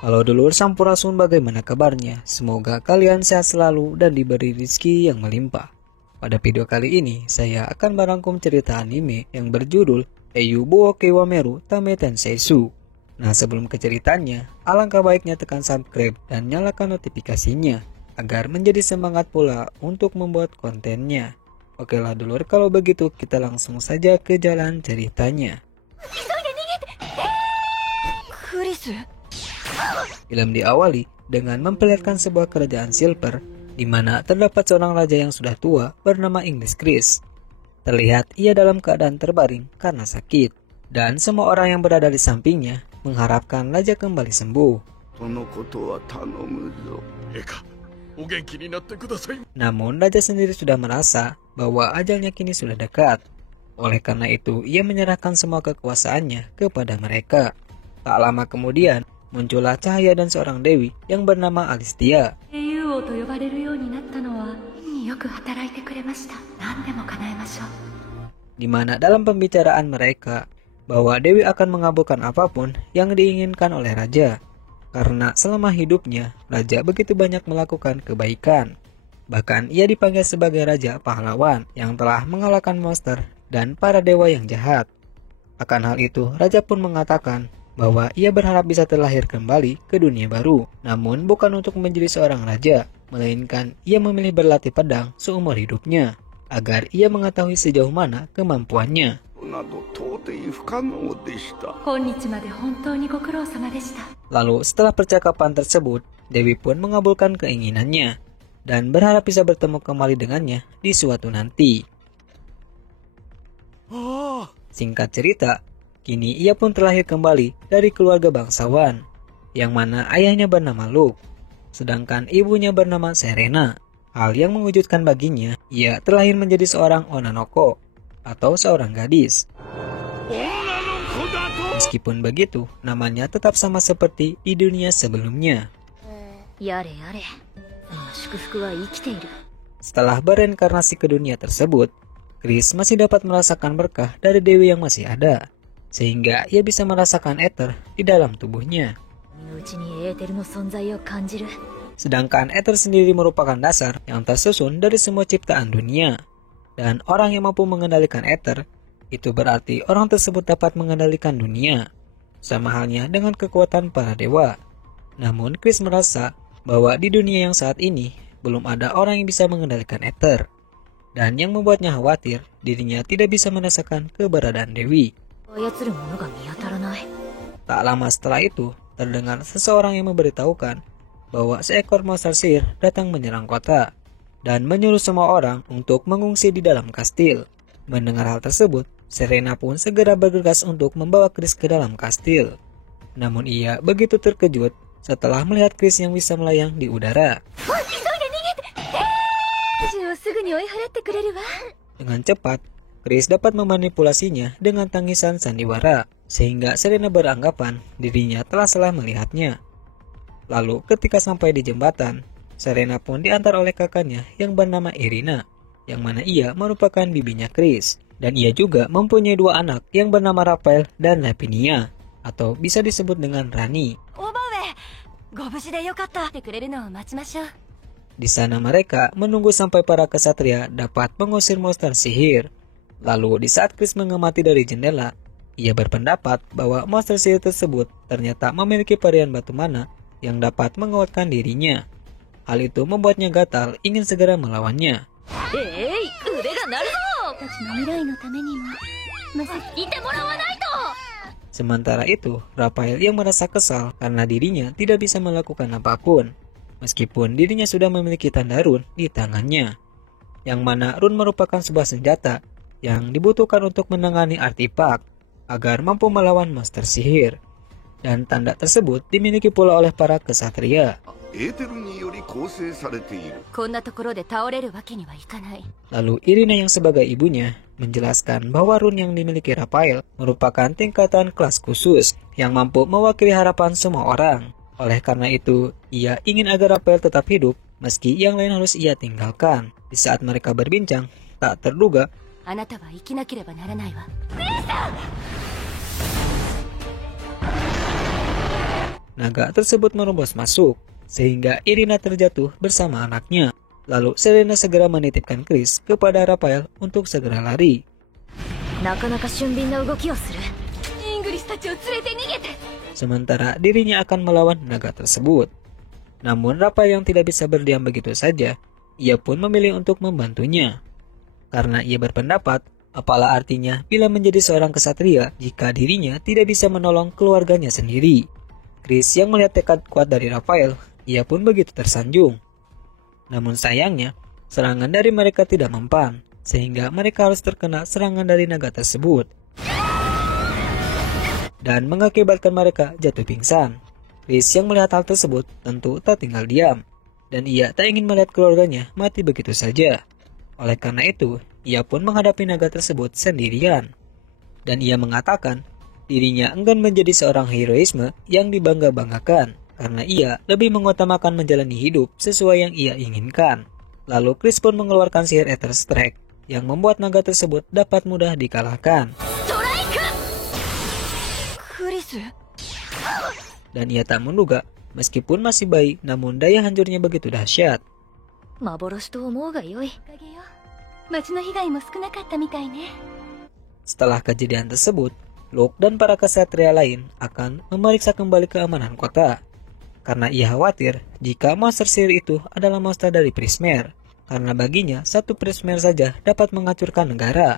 Halo dulur Sampurasun, bagaimana kabarnya? Semoga kalian sehat selalu dan diberi rezeki yang melimpah. Pada video kali ini, saya akan merangkum cerita anime yang berjudul Eiyū Boukei wa Meru Tame Tenseisu. Nah, sebelum ke ceritanya, alangkah baiknya tekan subscribe dan nyalakan notifikasinya agar menjadi semangat pula untuk membuat kontennya. Oke lah dulur, kalau begitu kita langsung saja ke jalan ceritanya. Film diawali dengan memperlihatkan sebuah kerajaan silver di mana terdapat seorang raja yang sudah tua bernama English Chris. Terlihat ia dalam keadaan terbaring karena sakit, dan semua orang yang berada di sampingnya mengharapkan raja kembali sembuh. Namun raja sendiri sudah merasa bahwa ajalnya kini sudah dekat. Oleh karena itu ia menyerahkan semua kekuasaannya kepada mereka. Tak lama kemudian muncullah cahaya dan seorang dewi yang bernama Alistia. Di mana dalam pembicaraan mereka bahwa dewi akan mengabulkan apapun yang diinginkan oleh raja. Karena selama hidupnya raja begitu banyak melakukan kebaikan. Bahkan ia dipanggil sebagai raja pahlawan yang telah mengalahkan monster dan para dewa yang jahat. Akan hal itu raja pun mengatakan bahwa ia berharap bisa terlahir kembali ke dunia baru, namun bukan untuk menjadi seorang raja, melainkan ia memilih berlatih pedang seumur hidupnya, agar ia mengetahui sejauh mana kemampuannya. Lalu setelah percakapan tersebut, Dewi pun mengabulkan keinginannya, dan berharap bisa bertemu kembali dengannya di suatu nanti. Singkat cerita, kini ia pun terlahir kembali dari keluarga bangsawan, yang mana ayahnya bernama Luke, sedangkan ibunya bernama Serena. Hal yang mengejutkan baginya, ia terlahir menjadi seorang Onanoko, atau seorang gadis. Meskipun begitu, namanya tetap sama seperti di dunia sebelumnya. Setelah bereinkarnasi ke dunia tersebut, Chris masih dapat merasakan berkah dari dewi yang masih ada, sehingga ia bisa merasakan ether di dalam tubuhnya. Sedangkan ether sendiri merupakan dasar yang tersusun dari semua ciptaan dunia. Dan orang yang mampu mengendalikan ether, itu berarti orang tersebut dapat mengendalikan dunia. Sama halnya dengan kekuatan para dewa. Namun Chris merasa bahwa di dunia yang saat ini, belum ada orang yang bisa mengendalikan ether. Dan yang membuatnya khawatir, dirinya tidak bisa merasakan keberadaan Dewi. Tak lama setelah itu, terdengar seseorang yang memberitahukan bahwa seekor monster sihir datang menyerang kota dan menyuruh semua orang untuk mengungsi di dalam kastil. Mendengar hal tersebut, Serena pun segera bergegas untuk membawa Chris ke dalam kastil. Namun ia begitu terkejut setelah melihat Chris yang bisa melayang di udara. Dengan cepat, Chris dapat memanipulasinya dengan tangisan sandiwara, sehingga Serena beranggapan dirinya telah salah melihatnya. Lalu ketika sampai di jembatan, Serena pun diantar oleh kakaknya yang bernama Irina, yang mana ia merupakan bibinya Chris. Dan ia juga mempunyai dua anak yang bernama Raphael dan Lavinia, atau bisa disebut dengan Rani. Di sana mereka menunggu sampai para kesatria dapat mengusir monster sihir. Lalu di saat Chris mengamati dari jendela, ia berpendapat bahwa monster sihir tersebut ternyata memiliki varian batu mana yang dapat menguatkan dirinya. Hal itu membuatnya gatal ingin segera melawannya. Sementara itu, Raphael yang merasa kesal karena dirinya tidak bisa melakukan apapun, meskipun dirinya sudah memiliki tanda rune di tangannya, yang mana rune merupakan sebuah senjata yang dibutuhkan untuk menangani artefak agar mampu melawan monster sihir. Dan tanda tersebut dimiliki pula oleh para kesatria. Lalu Irina yang sebagai ibunya menjelaskan bahwa rune yang dimiliki Raphael merupakan tingkatan kelas khusus yang mampu mewakili harapan semua orang. Oleh karena itu, ia ingin agar Raphael tetap hidup meski yang lain harus ia tinggalkan. Di saat mereka berbincang, tak terduga naga tersebut menerobos masuk, sehingga Irina terjatuh bersama anaknya. Lalu Serena segera menitipkan Chris kepada Raphael untuk segera lari. Sementara dirinya akan melawan naga tersebut. Namun Raphael yang tidak bisa berdiam begitu saja, ia pun memilih untuk membantunya. Karena ia berpendapat, apalah artinya bila menjadi seorang kesatria jika dirinya tidak bisa menolong keluarganya sendiri. Chris yang melihat tekad kuat dari Raphael, ia pun begitu tersanjung. Namun sayangnya, serangan dari mereka tidak mempan, sehingga mereka harus terkena serangan dari naga tersebut. Dan mengakibatkan mereka jatuh pingsan. Chris yang melihat hal tersebut tentu tak tinggal diam, dan ia tak ingin melihat keluarganya mati begitu saja. Oleh karena itu, ia pun menghadapi naga tersebut sendirian. Dan ia mengatakan, dirinya enggan menjadi seorang heroisme yang dibangga-banggakan, karena ia lebih mengutamakan menjalani hidup sesuai yang ia inginkan. Lalu Chris pun mengeluarkan sihir Ether Strike, yang membuat naga tersebut dapat mudah dikalahkan. Dan ia tak menduga, meskipun masih bayi, namun daya hancurnya begitu dahsyat. Setelah kejadian tersebut, Luke dan para kesatria lain akan memeriksa kembali keamanan kota. Karena ia khawatir jika monster sihir itu adalah monster dari Prismare. Karena baginya, satu Prismare saja dapat menghancurkan negara.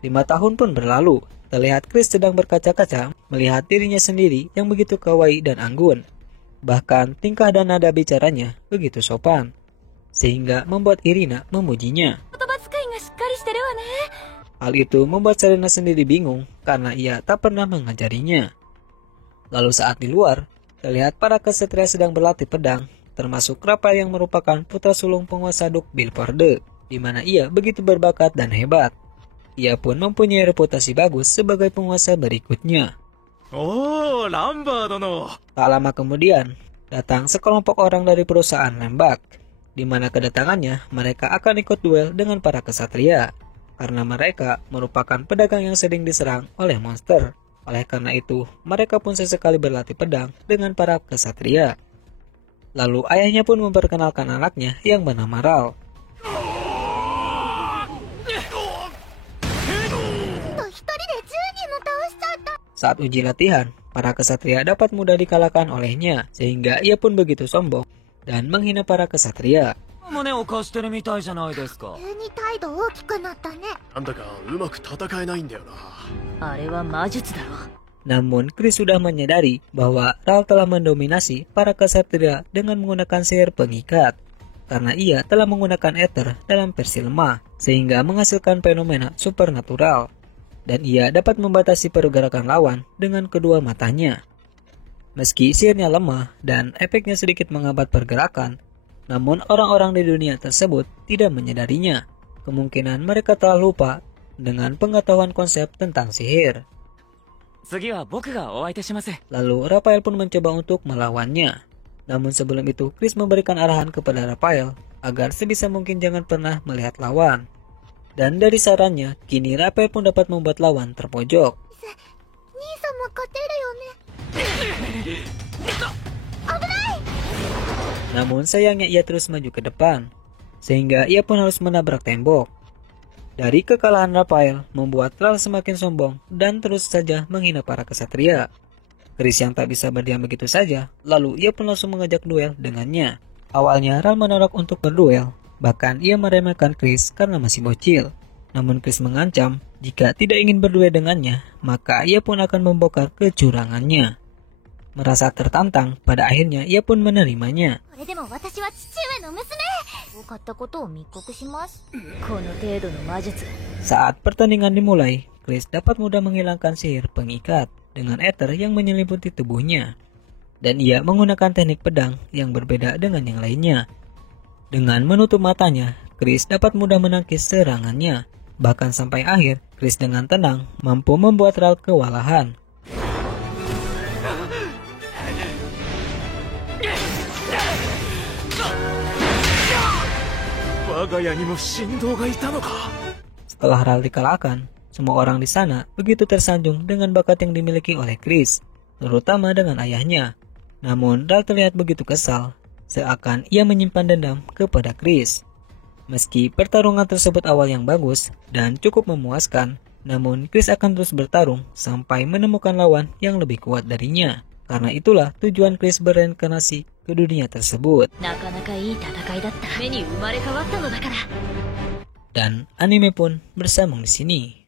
5 tahun pun berlalu. Terlihat Chris sedang berkaca-kaca melihat dirinya sendiri yang begitu kawaii dan anggun. Bahkan tingkah dan nada bicaranya begitu sopan, sehingga membuat Irina memujinya. Hal itu membuat Serena sendiri bingung karena ia tak pernah mengajarinya. Lalu saat di luar, terlihat para kesatria sedang berlatih pedang, termasuk Raphael yang merupakan putra sulung penguasa Duk Bilforde, di mana ia begitu berbakat dan hebat. Ia pun mempunyai reputasi bagus sebagai penguasa berikutnya. Tak lama kemudian, datang sekelompok orang dari perusahaan Lembak, di mana kedatangannya mereka akan ikut duel dengan para kesatria. Karena mereka merupakan pedagang yang sering diserang oleh monster. Oleh karena itu, mereka pun sesekali berlatih pedang dengan para kesatria. Lalu ayahnya pun memperkenalkan anaknya yang bernama Ral. Saat uji latihan, para kesatria dapat mudah dikalahkan olehnya, sehingga ia pun begitu sombong dan menghina para kesatria. Namun Chris sudah menyadari bahwa Ral telah mendominasi para kesatria dengan menggunakan sihir pengikat, karena ia telah menggunakan ether dalam versi lemah, sehingga menghasilkan fenomena supernatural, dan ia dapat membatasi pergerakan lawan dengan kedua matanya. Meski sihirnya lemah dan efeknya sedikit menghambat pergerakan, namun orang-orang di dunia tersebut tidak menyadarinya. Kemungkinan mereka telah lupa dengan pengetahuan konsep tentang sihir. Lalu Raphael pun mencoba untuk melawannya. Namun sebelum itu Chris memberikan arahan kepada Raphael agar sebisa mungkin jangan pernah melihat lawan. Dan dari sarannya, kini Raphael pun dapat membuat lawan terpojok. Namun sayangnya ia terus maju ke depan, sehingga ia pun harus menabrak tembok. Dari kekalahan Raphael membuat Ral semakin sombong dan terus saja menghina para kesatria. Chris yang tak bisa berdiam begitu saja, lalu ia pun langsung mengajak duel dengannya. Awalnya Ral menolak untuk berduel, bahkan ia meremehkan Chris karena masih bocil. Namun Chris mengancam jika tidak ingin berduel dengannya, maka ia pun akan membongkar kecurangannya. Merasa tertantang, pada akhirnya ia pun menerimanya. Saat pertandingan dimulai, Chris dapat mudah menghilangkan sihir pengikat dengan ether yang menyelimuti tubuhnya. Dan ia menggunakan teknik pedang yang berbeda dengan yang lainnya. Dengan menutup matanya, Chris dapat mudah menangkis serangannya. Bahkan sampai akhir, Chris dengan tenang mampu membuat Ral kewalahan. Setelah Ral dikalahkan, Semua orang di sana begitu tersanjung dengan bakat yang dimiliki oleh Chris, terutama dengan ayahnya. Namun Ral terlihat begitu kesal, seakan ia menyimpan dendam kepada Chris. Meski pertarungan tersebut awal yang bagus dan cukup memuaskan, namun Chris akan terus bertarung sampai menemukan lawan yang lebih kuat darinya. Karena itulah tujuan Chris bereinkarnasi ke dunia tersebut. Dan anime pun bersambung di sini.